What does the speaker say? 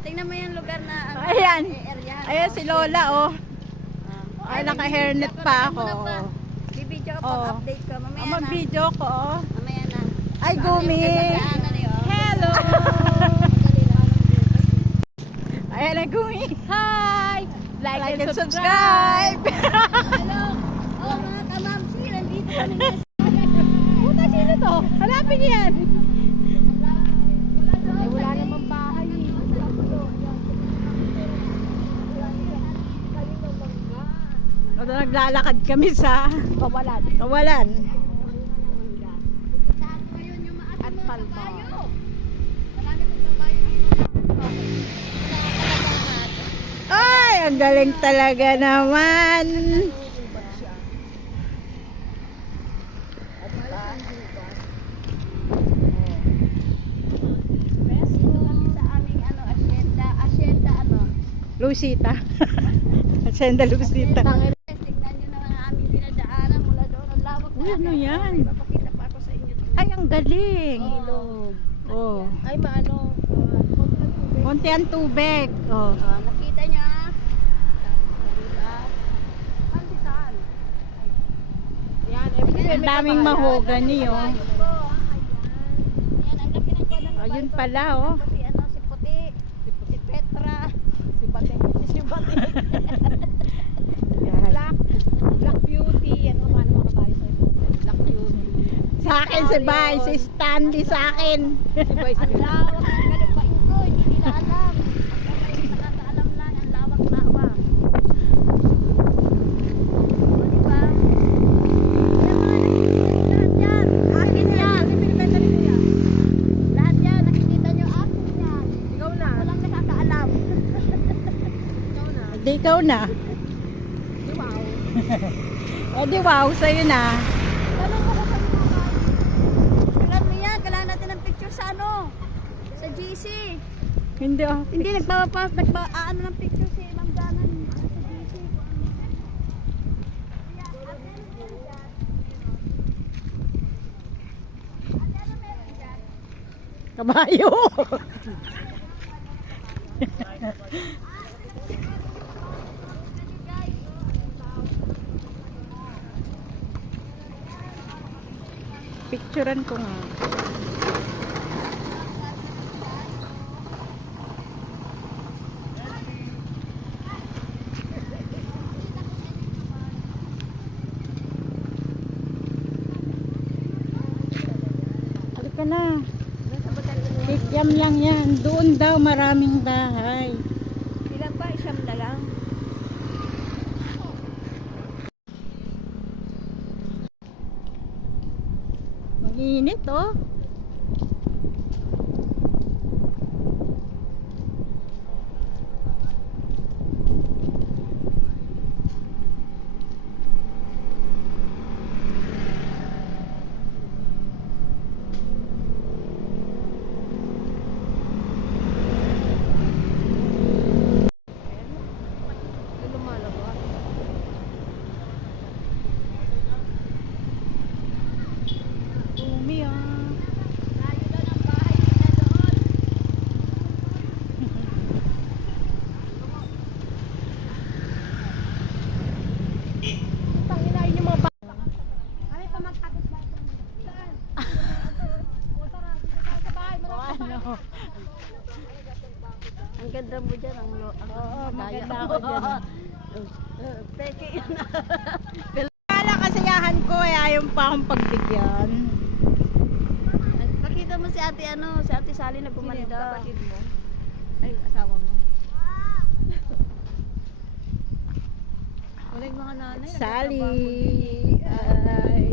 tingnan mo yung lugar na ano, Ayan. area. Ayan si Lola, oh. Ay, naka-hairnet pa ako. Bibidyo ka Oh. update ko. Mamaya na. Mag-video ko, oh. Mamaya na. Ay, Gumi. Hello. Ayan na, Gumi. Hi! Like and subscribe. Hello. Oh, mga kamamsi, nandito kami na. Puta, sino to? Hanapin niyo yan. Ay, wala namang bahay. O, naglalakad kami sa Kawalan. Kawalan. At Palma. Ay, ang galing talaga naman. Lucita. Hacienda Lucita. Tingnan nyo naman ang aming dinadaanan mula doon. Ang lawak na. Uy, ano yan? Papakita pa ako sa inyo. Ay, ang galing. Ilog. Oh. Ay, maano. Konti ang tubig. Oh. Nakita nyo ah. Pandisan. Yan. Ang daming mahogany, oh. Ayan, ang laki ng kuwan ng Ayun babae. pala, oh. Si ano, si Puti. Si Petra. Si Bate. Si Bati. Yan. Black Beauty. Yan ang mga kabayo sa ito. Black Beauty. Sa akin si Bay, si Stanley sa akin. Si Vice. Ang lawak ng galupain ko. Hindi nila alam. Ang nakakaalam lang. Ang lawak-lawak. O, diba? Yan mga nakikita. Lahat yan. Akin yan. Lahat yan. Nakikita nyo. Akin yan. Ikaw na. Walang nakakaalam. Ikaw na. Di ikaw na. Wow. O di wow, sa'yo na. Tanong ako sa mga kailan mo yan? Kailangan natin ng picture sa ano? Sa GC. Hindi, oh. Hindi, nagpa-ano ng picture si Ma'am Danan sa GC. Kabayo. Picturean ko nga. Halika na. Kikyam lang yan. Doon daw maraming bahay. Ilan ba? Isang na lang. Mag-iinit, oh. Lumalabas. Umi, ah. Layo na ng bahay nila doon. Tanginain yung mga Kami pa magkabit ba ito? Saan? Ano? Ang ganda mo dyan. Oo, daya maganda mo. ako dyan. Peke yun. Kala kasiyahan ko, eh, ayaw pa akong pagbigyan. Nakita mo si ate ano, si ate Sally na gumanda. kapatid mo. Ay, asawa mo. Wala yung mga nanay. Sally. Ay.